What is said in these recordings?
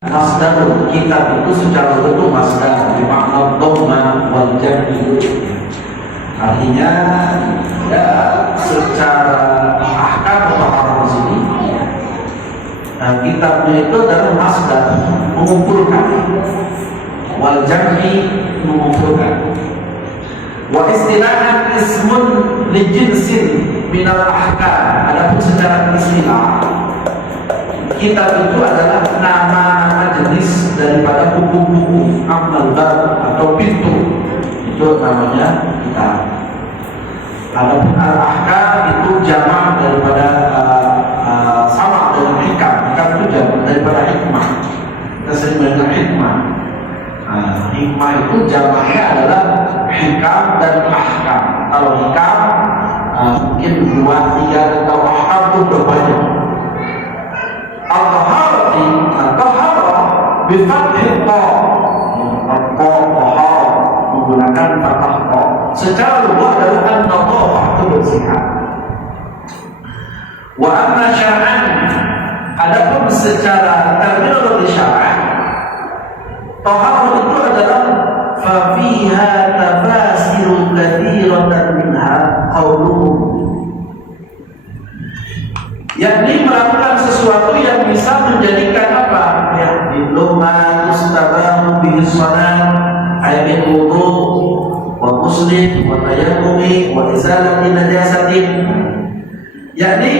Masdarul kitab itu secara bentuk masdar bermakna dhamma wal jam'i. Artinya ya secara ahkam atau di sini kitabnya itu adalah masdar mengumpulkan, wal jam'i mengumpulkan. Wa istilahan ismun li jinsin minal ahkam. Adapun secara istilah kitab itu adalah nama-nama jenis daripada buku-buku amal bab atau pintu, itu namanya kitab. Adapun al-ahkam itu jamak daripada sama dengan hikam. Hikam itu jamak daripada hikmah. Kita sering mengenal hikmah. Hikmah itu jamaknya adalah hikam dan ahkam. Kalau hikam mungkin 2, 3, atau ahkam itu berbanyak. Al-taharati al-taharah bifathil ta, al-taharah menggunakan fathah ta. Secara luar adalah an-nadhafah, kebersihan. Wa amma syar'an, adapun secara terminologi syar'an, taharah itu adalah fa fiha tafasiru katsiratan minha qawluhu, yakni melakukan sesuatu yang bisa menjadikan apa? Ya, biluma mustabahu bihi shalat, ayat wudu, wa muslim, wa tayammumi, wa izalati najasatin. Yakni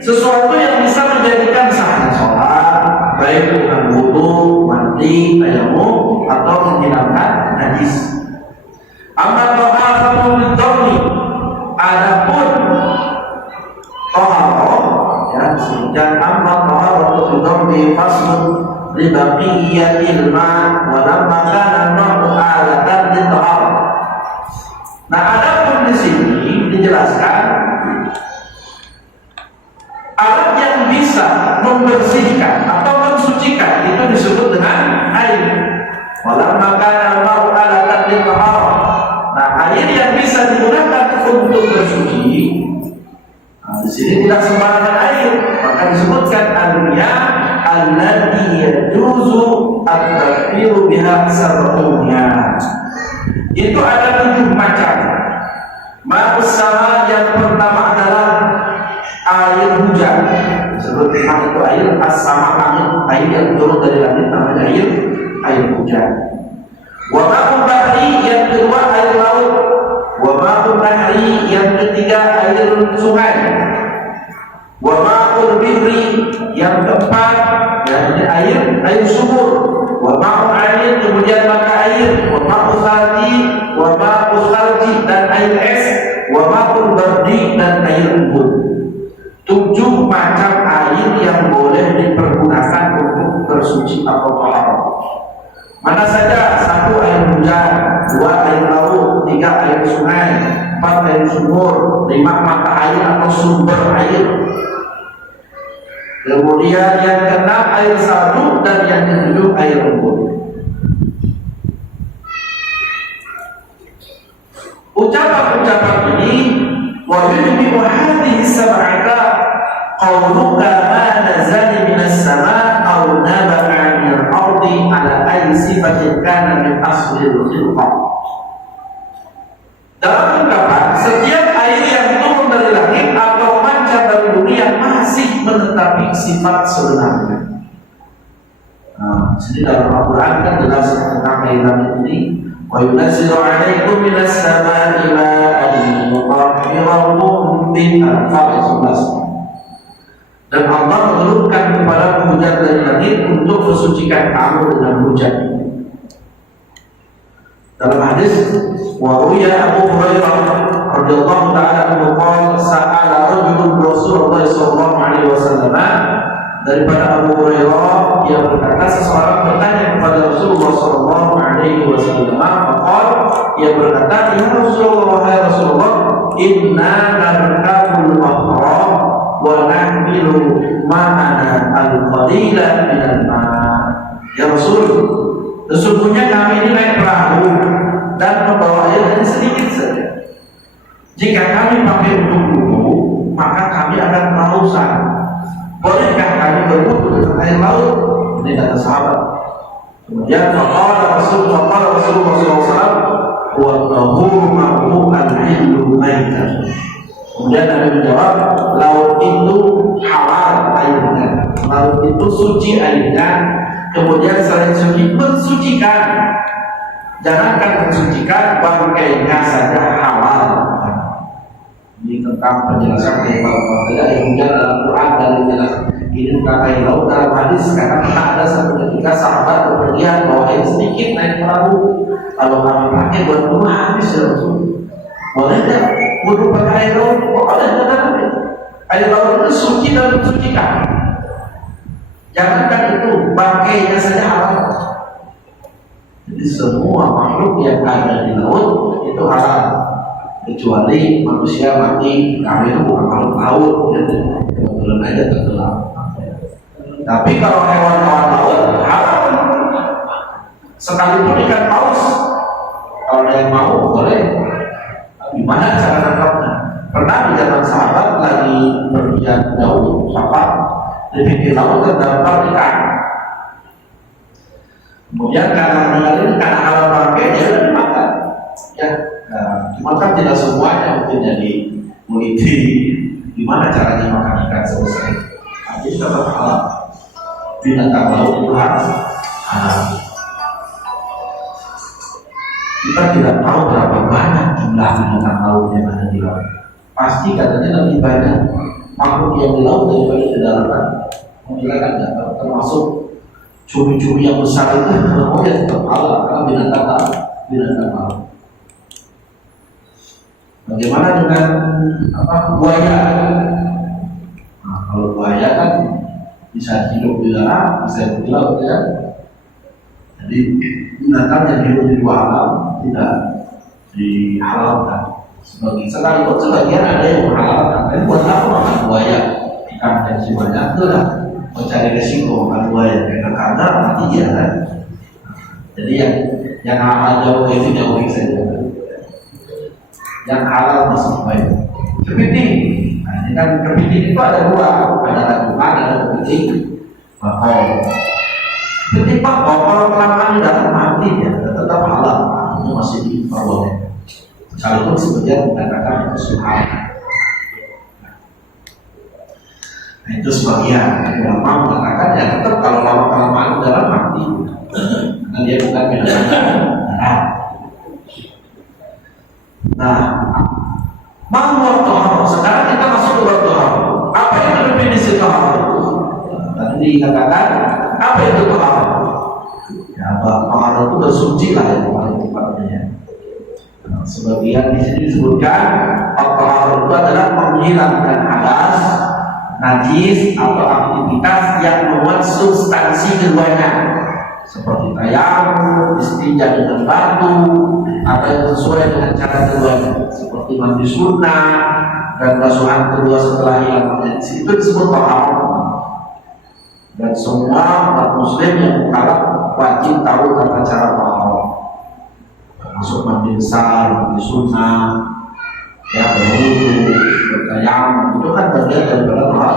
sesuatu yang bisa menjadikan sahnya sholat, baik dengan wudu, mandi, tayammum, atau menghilangkan najis. Amma taharatu bid-dhammi, adapun taharah dan amma taharatu bid-dhammi faslun li baqiyatil ma' wa lamma kana ma'u alatan lit-taharah. Nah, adapun di sini dijelaskan alat yang bisa membersihkan atau mensucikan itu disebut dengan air. Wa lamma kana ma'u alatan lit-taharah. Nah, air yang bisa digunakan untuk bersuci, di sini tidak sembarangan air, maka disebutkan al-miyah allati yajuzu at-tathhiru biha sab'unya. Itu ada 7 macam. Ma'us sama yang pertama adalah air hujan. Disebut itu air as-sama, air yang turun dari langit, namanya air hujan. Wa ma'ul bahri, yang kedua air laut. Wa ma'ul nahri, yang ketiga air sungai. Wa ma'ul birri, yang keempat yakni air sumur. Wa ma'ul air, kemudian mata air. Wa ma'ul khalji, wa ma'ul khalji, dan air es. Wa ma'ul bardi, dan air embun. 7 macam air yang boleh dipergunakan untuk bersuci atau taharah. Mana saja? 1 air hujan, 2 air laut, 3 air sungai, 4 air sumur, 5 mata air atau sumber air. Kemudian yang ke-6 air salju, dan yang ke-7 air embun. Ucapan-ucapan ini wa yuhibbu hadhihi sab'ata qawluka ma nazala minas sama' aw naba'a minal ardi ala ayyi sifatin kana min aslil khilqah. Dalam ungkapan, setiap air yang turun dari langit atau mancar dari bumi yang masih menetapi sifat sebenarnya. Jadi dalam Al-Quran kan jelas tentang air langit ini. Wa yunazzilu 'alaikum minas sama'i ma'an mutahhiran bihi al-khaba'ith. Dan Allah menurunkan kepada hujan dari langit untuk mensucikan kamu dengan hujan. Dalam hadis waruya Abu Hurairah radhiyallahu ta'ala anhu qala sa'ala rajulun Rasulullah sallallahu alaihi wasallam, daripada Abu Hurairah yang berkata seseorang bertanya kepada Rasulullah sallallahu alaihi wasallam, maqal ia berkata, ya Rasulullah, ya Rasulullah, inna narkabul bahra wa nahmilu ma'ana al-qalila minal ma'. Ya Rasul, sesungguhnya kami ini naik perahu dan membawa air hanya sedikit saja. Jika kami pakai untuk wudu, maka kami akan kehausan. Bolehkah kami berwudu dengan air laut? Ini kata sahabat. Kemudian Rasulullah SAW, wa tahuru ma'mu'an hillu maitan. Kemudian Nabi menjawab, laut itu halal airnya, laut itu suci airnya. Kemudian selain suci, mensucikan. Jangankan mensucikan, bangkainya saja halal. Ini tentang penjelasan dari Bapak yang kemudian dalam Quran dan jelas ini bukan air laut dalam hadis, karena pernah ada satu ketika sahabat berpergian bawa air sedikit naik perahu, kalau kami pakai buat rumah habis ya Rasul. Boleh tidak wudhu pakai air laut? Boleh tidak? Air laut itu suci dan mensucikan. Jangankan itu, bangkainya saja halal. Jadi semua makhluk yang ada di laut itu halal, kecuali manusia mati. Kami itu bukan makhluk laut, kebetulan aja tenggelam. Tapi kalau hewan-hewan laut halal, sekalipun ikan paus, kalau ada yang mau boleh. Gimana cara nangkapnya? Pernah di zaman sahabat lagi pergian jauh, sahabat di pinggir laut terdampar ikan. Kemudian karena halal bangkai dia sudah dimakan. Ya, cuma kan tidak semuanya mungkin jadi meliti. Gimana caranya makan ikan selesai? Tapi tetap halal. Binatang laut itu harus halal. Kita tidak tahu berapa banyak jumlah binatang laut yang ada di laut. Pasti katanya lebih banyak makhluk yang di laut daripada di daratan. Mungkin kan tidak tahu, termasuk cumi-cumi yang besar itu namanya tetap halal karena binatang laut. Bagaimana dengan buaya? Nah, kalau buaya kan bisa hidup di darat, bisa hidup di laut ya. Jadi binatang yang hidup di dua alam tidak dihalalkan. Sebagian ada yang menghalalkan. Tapi buat apa makan buaya? Ikan dan si banyak itu lah mencari resiko makan buaya karena mati ya kan. Jadi yang halal jauh itu jauhi saja. Yang halal masih baik. Kepiting. Nah, ini kan kepiting itu ada dua, ada rajungan, ada kepiting bakal. Kepiting bakal kalau kelamaan di dalam mati ya tetap halal, itu masih diperbolehkan. Sekalipun sebagian mengatakan itu subhan. Nah, itu sebagian ulama mengatakan ya tetap kalau lama kelamaan di dalam mati, karena dia bukan binatang darat. Nah, mau sekarang kita masuk ke tohar. Apa itu definisi tohar? Tadi dikatakan apa itu tohar? Ya, tohar itu bersuci lah yang paling tepatnya. Nah, sebagian di sini disebutkan tohar itu adalah menghilangkan hadas, najis atau aktivitas yang membuat substansi keduanya, seperti tayamum, istinja dengan batu, atau yang sesuai dengan cara keduanya, seperti mandi sunnah dan basuhan kedua setelah hilang najis. Itu disebut tohar. Dan semua umat muslim yang mukallaf wajib tahu tata cara tohar, termasuk mandi besar, mandi sunnah, ya berwudu, bertayamum, itu kan bagian daripada tohar.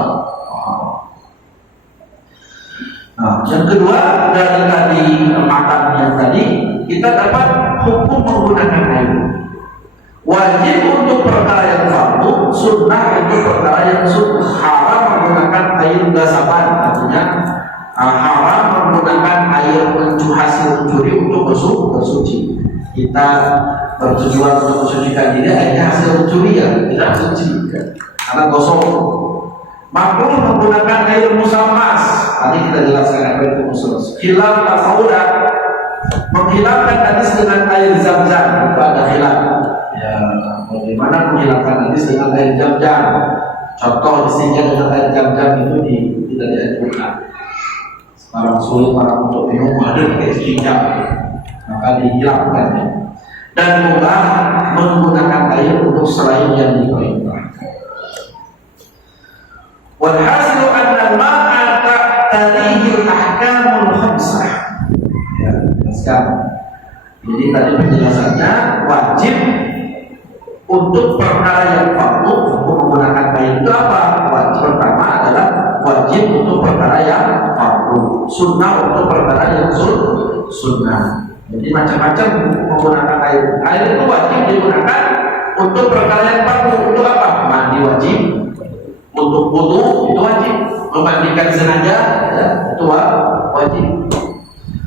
Nah, yang kedua dari tadi makan yang tadi kita dapat hukum menggunakan air. Wajib untuk perkara yang fardu, sunnah untuk perkara yang sunnah. Haram menggunakan air gasapan, artinya haram menggunakan air hasil mencuri untuk bersuci. Kita bertujuan untuk mensucikan diri, airnya hasil mencuri ya tidak suci, karena gosok. Makruh menggunakan air musammas. Tadi kita jelaskan apa itu musammas. Khilaf al-fauda, menghilangkan hadis dengan air zam-zam, itu ada khilaf. Ya, bagaimana menghilangkan hadis dengan air zam-zam? Contoh istinja dengan air zam-zam itu tidak dianjurkan. Sekarang sulit orang untuk minum ada pakai istinja, maka dihilangkan. Dan mubah menggunakan air untuk selain yang diperintahkan. Walhasil anna ma'a ta'tarihi al-ahkamul khamsah. Ya, sekarang. Jadi tadi penjelasannya wajib untuk perkara yang fardu untuk menggunakan air itu apa? Wajib pertama adalah wajib untuk perkara yang fardu. sunnah untuk perkara yang sunnah. Jadi macam-macam menggunakan air. Air itu wajib digunakan untuk perkara yang fardu. Untuk apa? Mandi wajib. Untuk wudu itu wajib. Memandikan jenazah ya, itu wajib.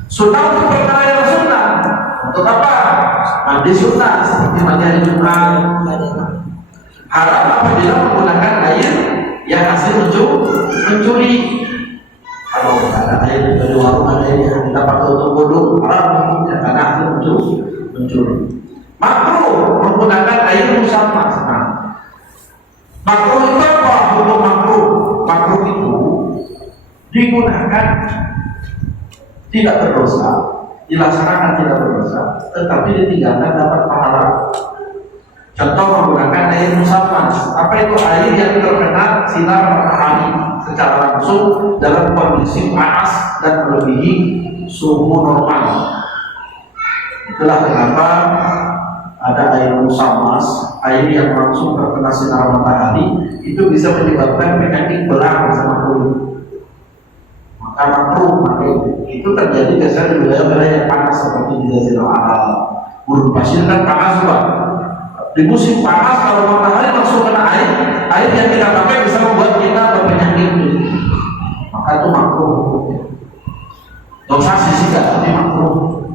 Sunnah untuk perkara yang sunnah. Untuk apa? Mandi sunnah seperti mandi hari Jumat. Haram apabila menggunakan air yang hasil mencuri. Kalau ada air dari warung, ada air yang kita pakai untuk wudu, haram ya, karena hasil mencuri. Makruh menggunakan air musammas. Nah, makruh itu apa? Hukum makruh. Makruh itu digunakan tidak berdosa, dilaksanakan tidak berdosa, tetapi ditinggalkan dapat pahala. Contoh menggunakan air musammas. Apa itu? Air yang terkena sinar matahari secara langsung dalam kondisi panas dan melebihi suhu normal. Itulah kenapa ada air musammas, air yang langsung terkena sinar matahari, itu bisa menyebabkan penyakit belang sama kulit. Maka makruh, itu terjadi biasanya di wilayah-wilayah yang panas seperti di Jazirah Arab. Gurun pasir kan panas juga. Di musim panas kalau matahari langsung kena air yang kita pakai bisa membuat kita berpenyakit. Maka itu makruh hukumnya. Dosa sih tapi makruh.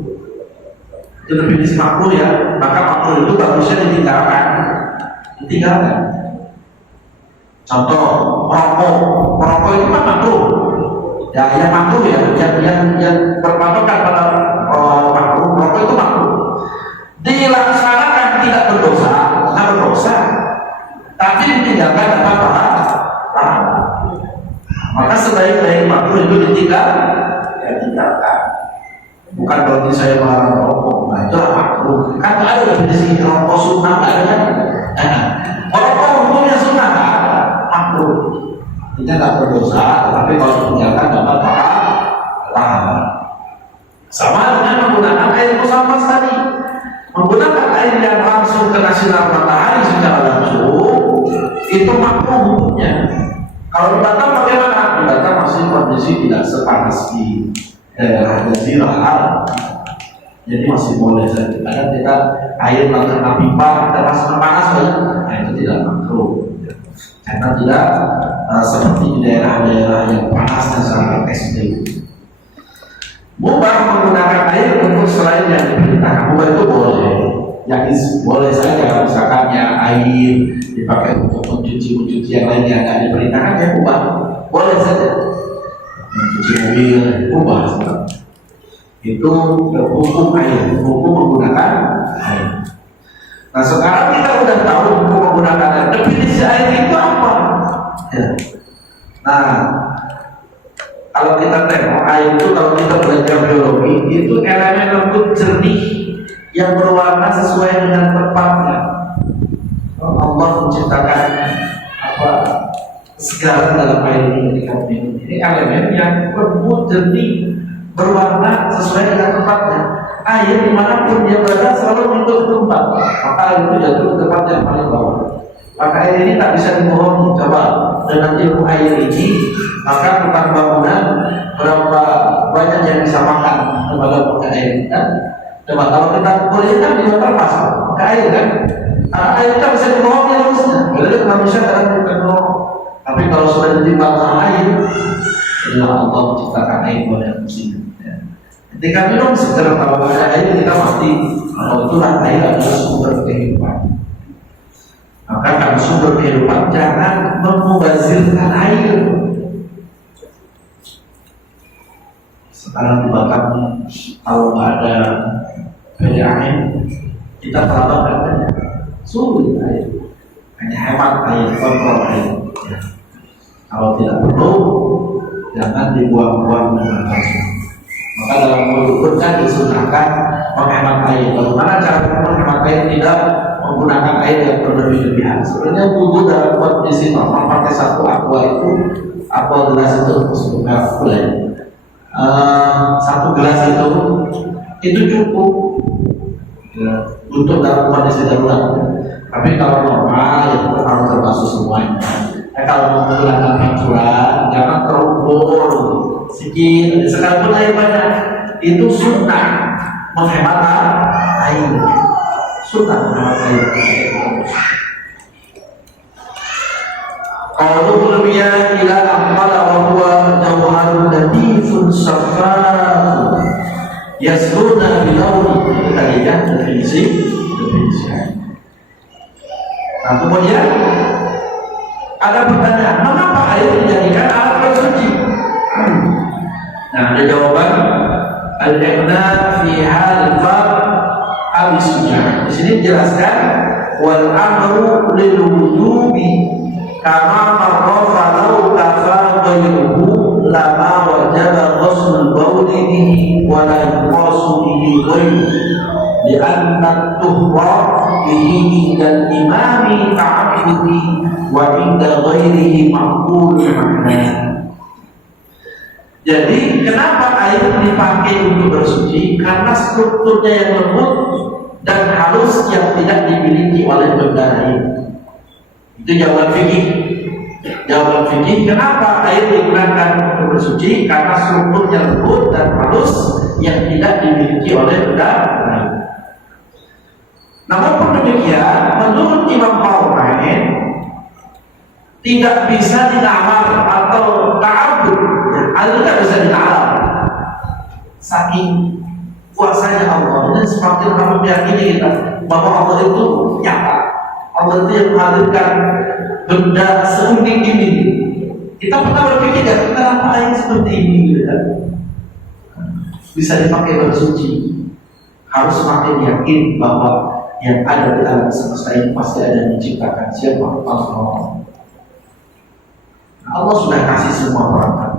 Itu definisi makruh ya. Maka makruh itu bagusnya ditinggalkan. Contoh merokok itu kan makruh. Ya yang makruh ya, yang berpatokan pada makruh. Merokok itu makruh. Dilaksanakan tidak berdosa, tapi ditinggalkan dapat pahala. Maka sebaik-baik makruh itu ditinggalkan. Bukan berarti saya melarang rokok. Nah itu makruh. Kan ada definisi rokok sunnah, nggak ada kan? Rokok hukumnya sunnah, makruh. Tidak berdosa, tapi kalau ditinggalkan dapat pahala. Sama dengan menggunakan air musammas tadi. Menggunakan air yang langsung kena sinar matahari secara langsung itu makruh hukumnya. Kalau di Batam bagaimana? Di Batam masih kondisi tidak sepanas di daerah Jazirah Arab, jadi masih boleh saja. Kadang kita air kena pipa kita masuk panas banyak, nah itu tidak makruh karena tidak seperti di daerah-daerah yang panas dan sangat ekstrim. Mubah menggunakan air untuk selain yang diperintahkan. Mubah itu boleh, boleh saja. Misalkan ya air dipakai untuk mencuci yang lain yang tidak diperintahkan, ya mubah, boleh saja. Mencuci mobil, mubah. Itu hukum air, hukum menggunakan air. Nah sekarang kita sudah tahu hukum menggunakan air. Definisi air itu apa? Ya. Nah, kalau kita tengok air itu, kalau kita belajar biologi, itu elemen lembut jernih yang berwarna sesuai dengan tempatnya. Allah menciptakan segala dalam air ini ketika minum. Ini elemen yang lembut jernih berwarna sesuai dengan tempatnya. Air dimanapun dia berada selalu mengikut tempat. Maka air itu jatuh ke tempat yang paling bawah. Maka air ini tak bisa dibohongi. Coba dengan ilmu air ini, maka tukang bangunan berapa banyak yang bisa makan kepada pakai air kan? Coba kalau kita boleh kan di terpas pakai air kan? Air kita bisa dibohongi harusnya. Jadi manusia kadang bukan bohong. Tapi kalau sudah ditimbang sama air, adalah Allah menciptakan air buat yang muslim. Ketika minum secara kalau ada air kita mati. Kalau itulah air adalah sumber kehidupan. Maka karena sumber kehidupan jangan memubazirkan air. Sekarang di Batam kalau nggak ada PDAM kita terlambat katanya sulit air, hanya hemat air, kontrol air. Ya. Kalau tidak perlu jangan dibuang-buang dengan langsung. Maka dalam wudhu kan disunahkan menghemat air. Bagaimana cara menghemat air? Tidak menggunakan air yang berlebih-lebihan. Sebenarnya wudhu dalam kondisi normal pakai satu aqua gelas itu sebutnya boleh. Satu gelas itu cukup untuk dalam kondisi darurat. Tapi kalau normal itu harus terbasuh semuanya. Kalau menggunakan pancuran jangan terukur. sedikit, sekalipun air banyak, itu sunnah menghemat air. Sunnah menghemat air. Qalu rubiya ila aqala wa huwa jawharun latifun safar yasruna bilawni. Tadi kan definisi. Nah, kemudian ada pertanyaan, mengapa air dijadikan alat bersuci? Nah, ada jawaban. Al-iqna fi hal bab al-sujud. Di sini dijelaskan wal amru lil wujubi kama marrafa law kafa ghayruhu lama wajaba ghusl bawli bihi wa la yuqasu bihi ghayruhu li'anna tuhra bihi inda imami ta'abbudi wa inda ghairihi maqbul makna. Jadi kenapa air dipakai untuk bersuci? Karena strukturnya yang lembut dan halus yang tidak dimiliki oleh benda lain. Itu jawaban fikih. Jawaban fikih kenapa air digunakan untuk bersuci? Karena strukturnya lembut dan halus yang tidak dimiliki oleh benda lain. Namun pun demikian, menurut Imam Al-Qaim tidak bisa dinamar atau ta'abbud. Air tidak bisa dinamar. Saking kuasanya Allah, dan semakin kami meyakini kita bahwa Allah itu nyata. Allah itu yang menghadirkan benda seunik ini. Kita pernah berpikir ya, kenapa air seperti ini gitu kan? Bisa dipakai bersuci. Harus semakin yakin bahwa yang ada di alam semesta ini pasti ada yang menciptakan. Siapa? Allah. Allah sudah kasih semua perangkat.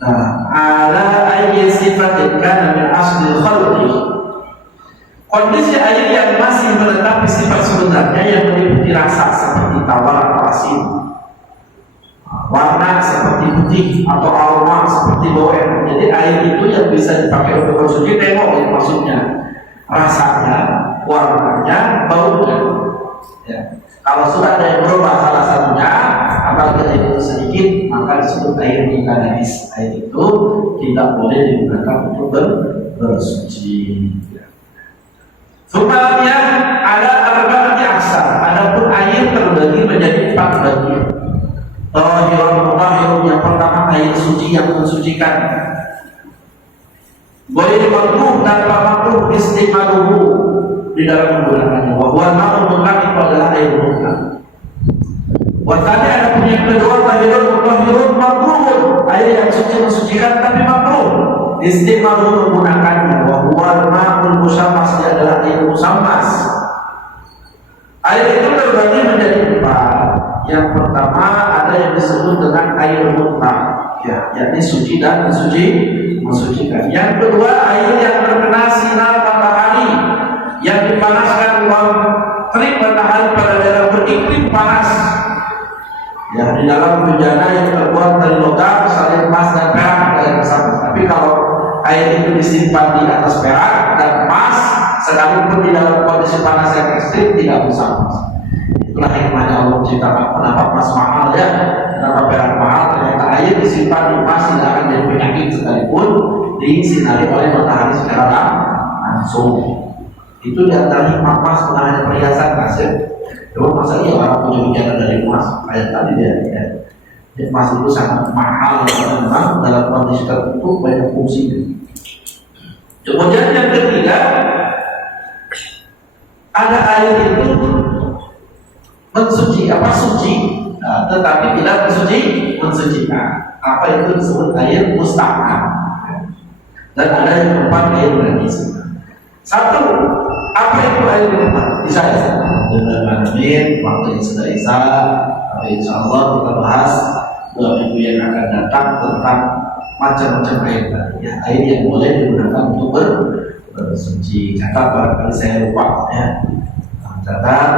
Nah, ala ayyi sifatin kana min asli khalqi. Kondisi air yang masih menetap di sifat sebenarnya yang meliputi rasa seperti tawar atau asin, warna seperti putih atau aroma seperti bau enak. Jadi air itu yang bisa dipakai untuk bersuci, tengok ya maksudnya. Rasanya, warnanya, baunya. Ya. Kalau sudah ada yang berubah salah satunya, apalagi air itu sedikit, maka disebut air najis. Air itu tidak boleh digunakan untuk bersuci. Sebenarnya ada arba'ati aqsam. Adapun air terbagi menjadi 4 bagian. Tahirun mutahhirun, yang pertama air suci yang mensucikan. Boleh makruh tanpa makruh istimaluhu di dalam menggunakannya. Wa huwa ma'un mutlaq, itu adalah air mutlak. Wa tadi ada punya kedua, tahirun mutahhirun makruhun, air yang suci mensucikan tapi makruh istimaluhu menggunakannya. Wa huwa ma'ul musammas, dia adalah air musammas. Air itu terbagi menjadi 4. Yang pertama ada yang disebut dengan air mutlak, ya, yakni suci dan mensucikan. Yang kedua, air yang terkena sinar matahari yang dipanaskan terik matahari pada daerah beriklim panas, ya, di dalam bejana yang terbuat dari logam, misalnya emas dan perak dan sama. Tapi kalau air itu disimpan di atas perak dan emas, sekalipun di dalam kondisi panas yang ekstrim tidak bisa. Itulah hikmahnya Allah menciptakan. Kenapa emas mahal ya, kenapa perak mahal? Ternyata air disimpan di emas tidak akan jadi penyakit sekalipun disinari oleh matahari secara langsung. Itu diantara hikmah emas, bukan hanya perhiasan kasir. Cuma masa iya orang punya bicara dari emas? Kayak tadi dia, ya. Emas itu sangat mahal, memang dalam kondisi tertentu banyak fungsinya. Kemudian yang ketiga, ada air itu mensuci, suci, tetapi tidak mensucikan. Apa itu disebut air mustahkam. Dan ada yang keempat, air najis. Satu, apa itu air keempat? Bisa ya? Dengan amin, waktu yang sudah Isa. Tapi insya Allah kita bahas 2 minggu yang akan datang tentang macam-macam air tadi. Ya, air yang boleh digunakan untuk bersuci. Catat barangkali saya lupa ya. Catat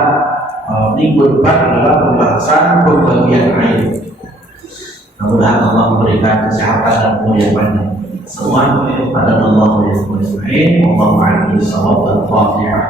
minggu depan adalah pembahasan pembagian air. Mudah-mudahan Allah memberikan kesehatan dan umur yang panjang. Semua pada Allah yang mulia. Allah ma'alaihi salawat al-Fatihah.